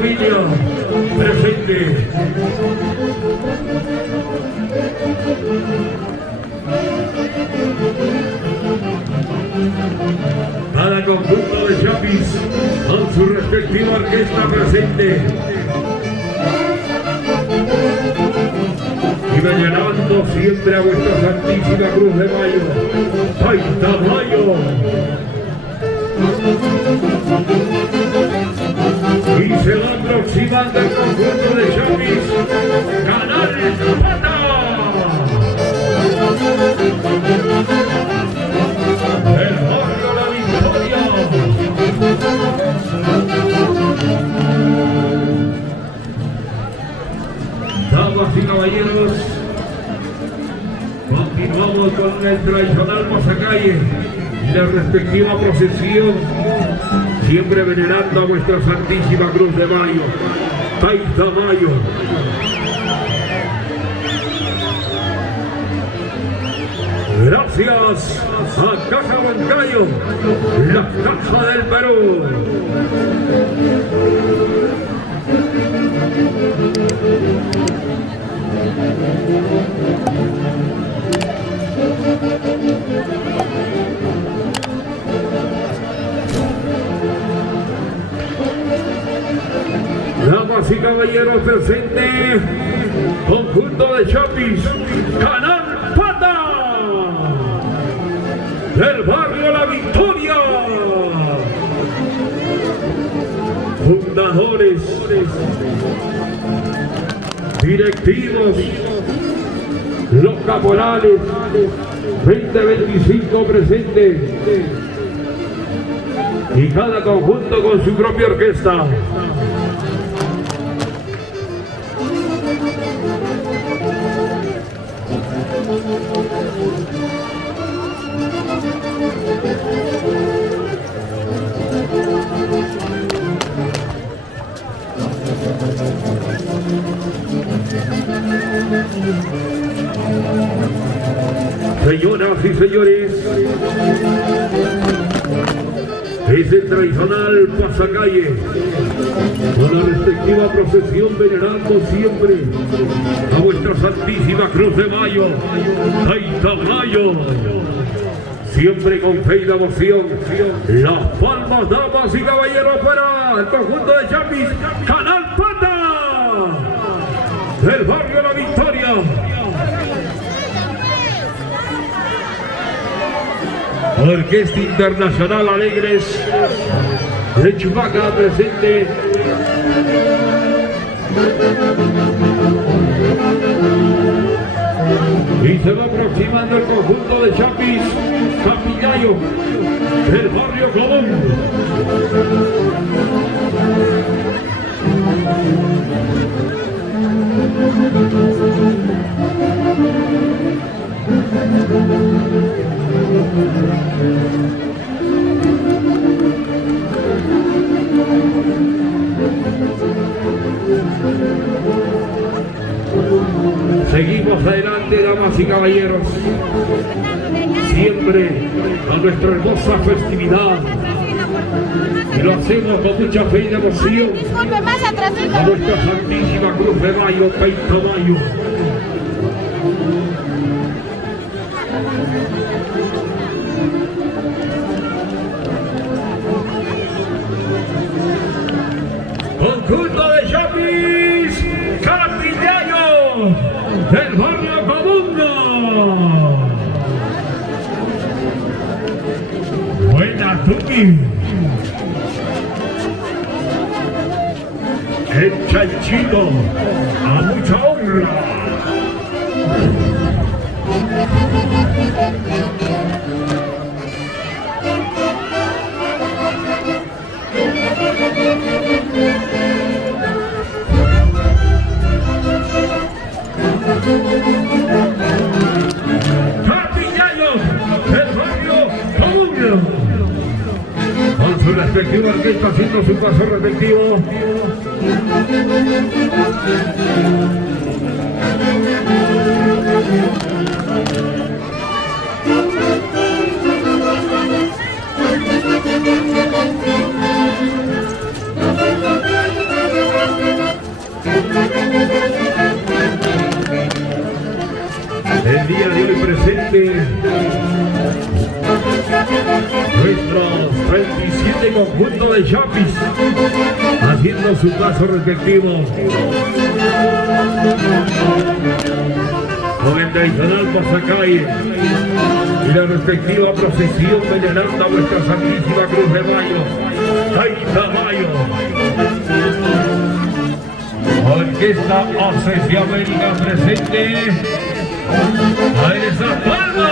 familia presente. Cada conjunto de Chapis con su respectiva orquesta presente. Y venerando siempre a vuestra Santísima Cruz de Mayo. ¡30 Mayo! Y se va aproximando el conjunto de Chapis. ¡Canal Pata! ¡El barrio La Victoria! Damas y caballeros, continuamos con el tradicional pasacalle y la respectiva procesión, siempre venerando a vuestra Santísima Cruz de Mayo, 30 Mayo. Gracias a Caja Bancayo, la Caja del Perú. Damas y caballeros presentes, conjunto de Chapis, Canal Pata, del barrio La Victoria. Fundadores, directivos, los caporales, 20-25 presentes y cada conjunto con su propia orquesta. Señoras y señores, es el tradicional pasacalle con la respectiva procesión venerando siempre a vuestra Santísima Cruz de Mayo, 30 Mayo. Siempre con fe y devoción, las palmas, damas y caballeros, para el conjunto de Chapis, Canal Pata, del barrio La Victoria. Orquesta Internacional Alegres de Chumaca presente. Y se va aproximando el conjunto de Chapis, Capillayo, del barrio Común. Seguimos adelante, damas y caballeros, siempre a nuestra hermosa festividad, y lo hacemos con mucha fe y devoción a nuestra Santísima Cruz de Mayo, 30 Mayo. Conjunto de Chapis, Capillayo, del barrio Común. Buena Tuki. El chanchito, a mucha honra. Capillayo, del barrio Común. Con su respectiva orquesta haciendo su paso respectivo. día de hoy presente nuestros 37 conjuntos de Chapis haciendo su paso respectivo con el tradicional pasacalle y la respectiva procesión venerando a nuestra Santísima Cruz de Mayo, 30 de mayo. Orquesta Aces de América presente a esa palma.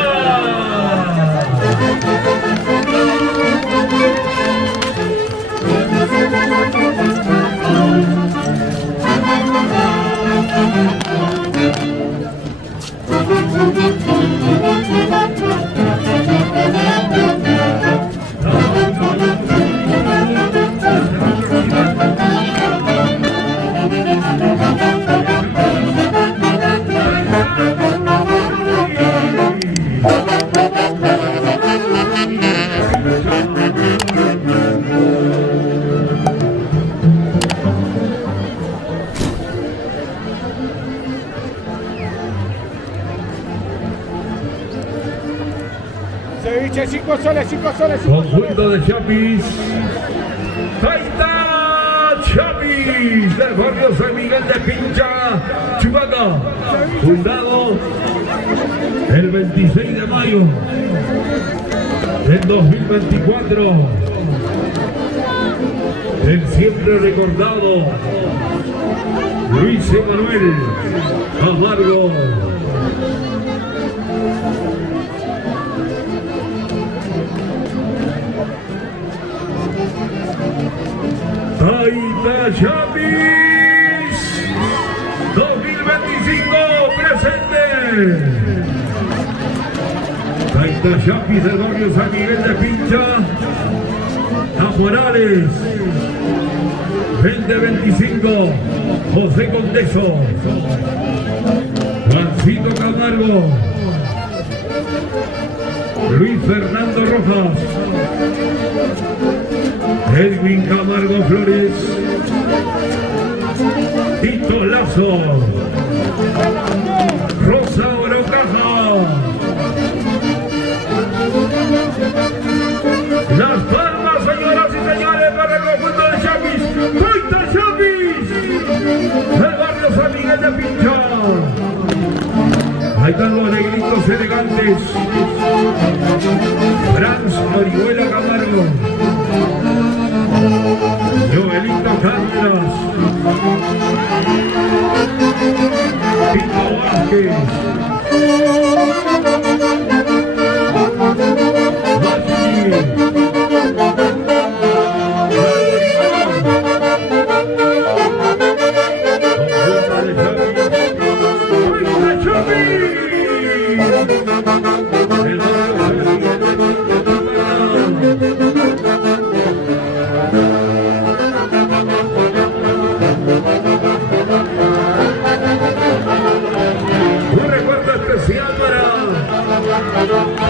Ceviche, 5 soles. Conjunto de Chapis. Taita Chapis del barrio San Miguel de Pincha, Chubaca. Fundado el 26 de mayo del 2024. El siempre recordado Luis Emanuel Camargo. Taita Chapis 2025 presente. Taita Chapis del barrio San Miguel de Pincha, Morales 2025, José Condeso, Juancito Camargo, Luis Fernando Rojas, Edwin Camargo Flores, Tito Lazo, Rosa Orocaja, Las Palmas, señoras y señores, para el conjunto de Chapis, Taita Chapis, del barrio San Miguel de Pincha. Ahí están los negritos elegantes, Franz Orihuela Camargo, Joelito Cárdenas, Tito Vázquez,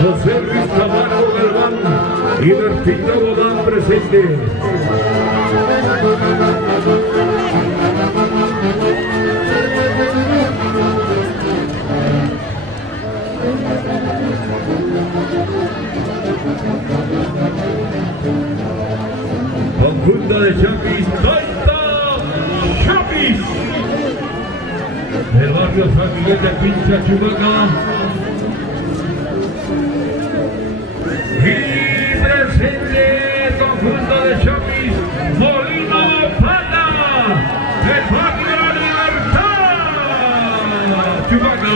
José Luis Camargo Galván y Bertito Godán presente. Conjunto de Chapis, Taita Chapis del barrio San Miguel de Pincha, Chubaca. Y presente conjunto de Chapis, Molino Pata, del barrio La Libertad, Chubaca.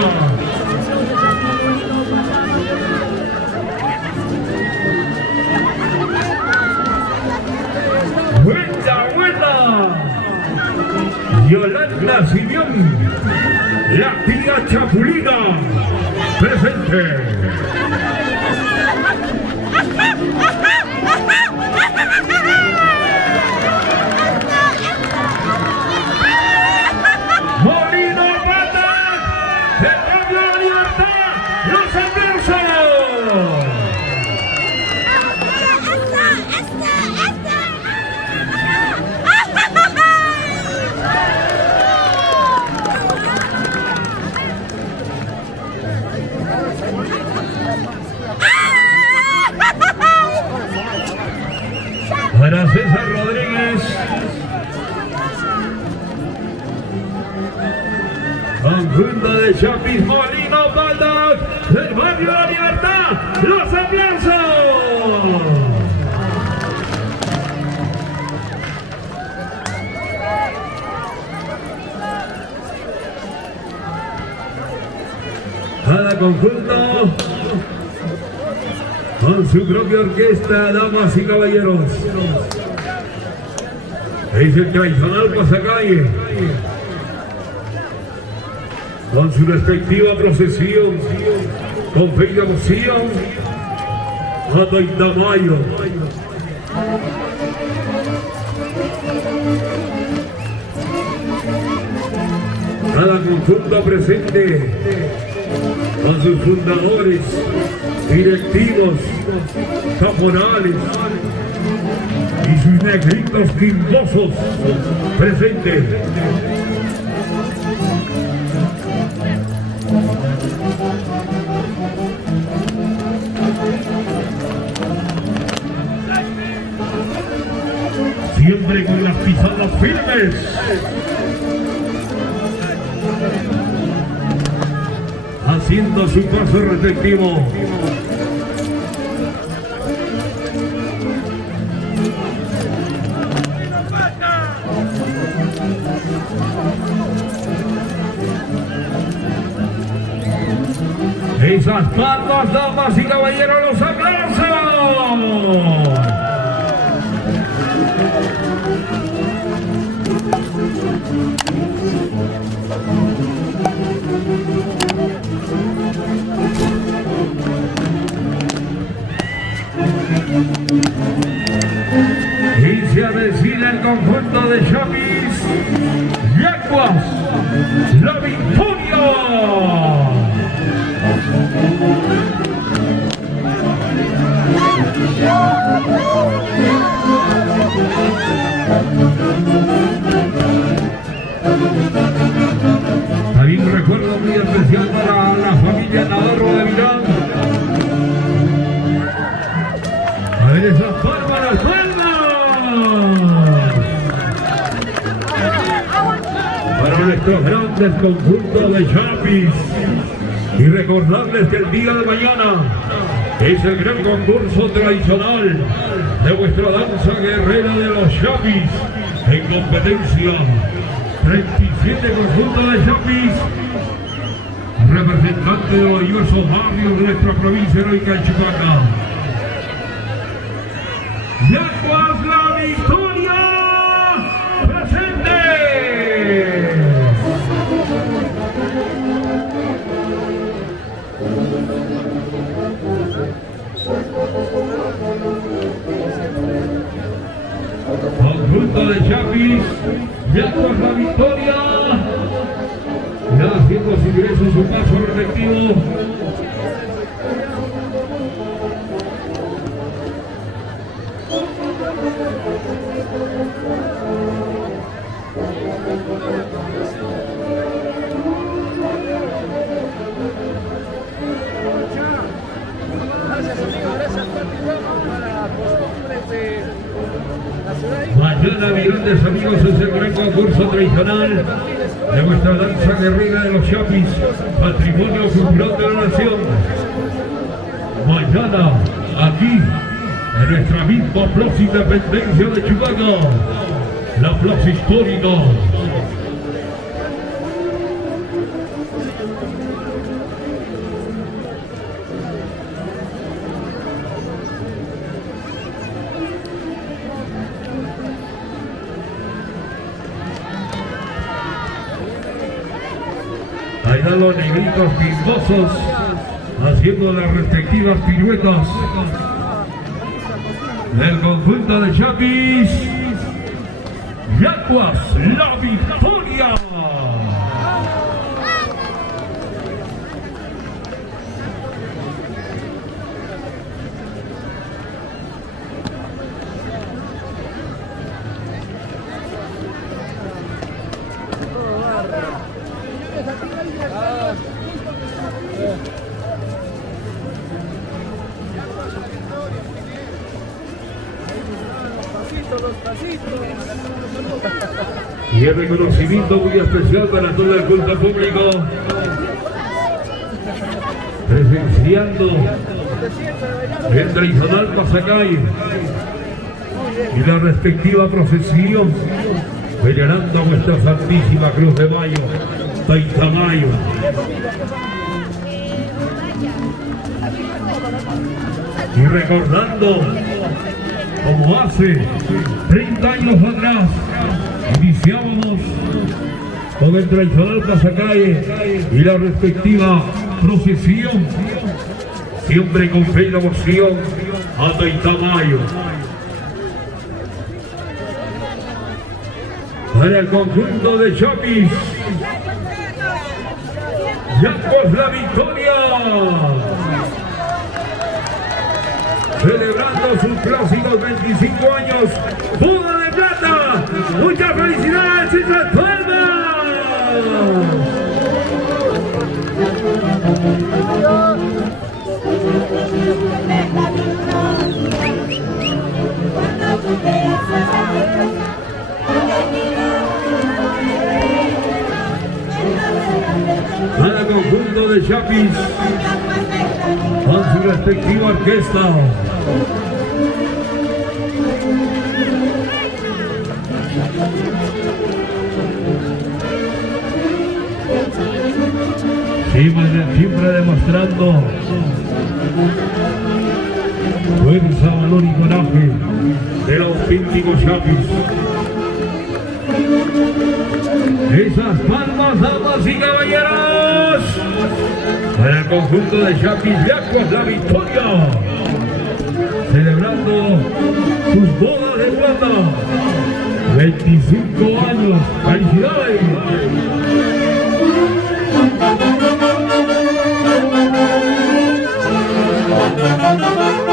Vuelta, Yolanda Simeón, la tía Chapulina, presente. Molino Pata, del barrio La Libertad, los aplausos. para César Rodríguez. Conjunto de Chapis Molino Baldas del barrio La Libertad. ¡Los aplausos! Cada conjunto con su propia orquesta, damas y caballeros. Es el tradicional pasacalle con su respectiva procesión, con fe y devoción a 30 de mayo. Cada conjunto presente con sus fundadores, directivos, caporales y sus negritos quimbosos presentes. Siempre con las pisadas firmes. Haciendo su paso respectivo. Esas palmas, damas y caballeros, los aplausos. Y se avecina el conjunto de Chapis Yaguas, la victoria. También un recuerdo muy especial para la familia Navarro de Milán. A ver esas palmas, las palmas. Para nuestros grandes conjuntos de Chapis. Y recordarles que el día de mañana es el gran concurso tradicional de vuestra danza guerrera de los Chapis en competencia. 37 conjuntos de Chapis, representantes de los diversos barrios de nuestra provincia heroica de Chupaca. Yaguas, la victoria presente. Conjunto de Chapis, Yaguas, la victoria, ya haciendo su ingreso, su paso respectivo. Mañana, mis grandes amigos, es el gran concurso tradicional de nuestra danza guerrera de los Chapis, patrimonio cultural de la nación. Mañana, aquí, en nuestra misma plaza Independencia de Chupaca, la plaza histórica. Ahí dan los negritos quimbosos haciendo las respectivas piruetas del conjunto de Chapis Yaguas, la victoria. Y el reconocimiento muy especial para todo el culto público, presenciando el tradicional pasacalle y la respectiva procesión, venerando a nuestra Santísima Cruz de Mayo, Taitamayo. Y recordando como hace 30 años atrás iniciábamos con el tradicional pasacalle y la respectiva procesión, siempre con fe y devoción a Taitamayo. Para el conjunto de Chapis, Yacos la victoria, celebrando sus clásicos 25 años, boda de plata. Muchas felicidades y sus palmas. Cada conjunto de Chapis con su respectiva orquesta. Siempre demostrando fuerza, valor y coraje de los auténticos Chapis. Esas palmas, damas y caballeros, para el conjunto de Chapis Yacuas la victoria, celebrando sus bodas de plata, 25 años, felicidades. Thank you.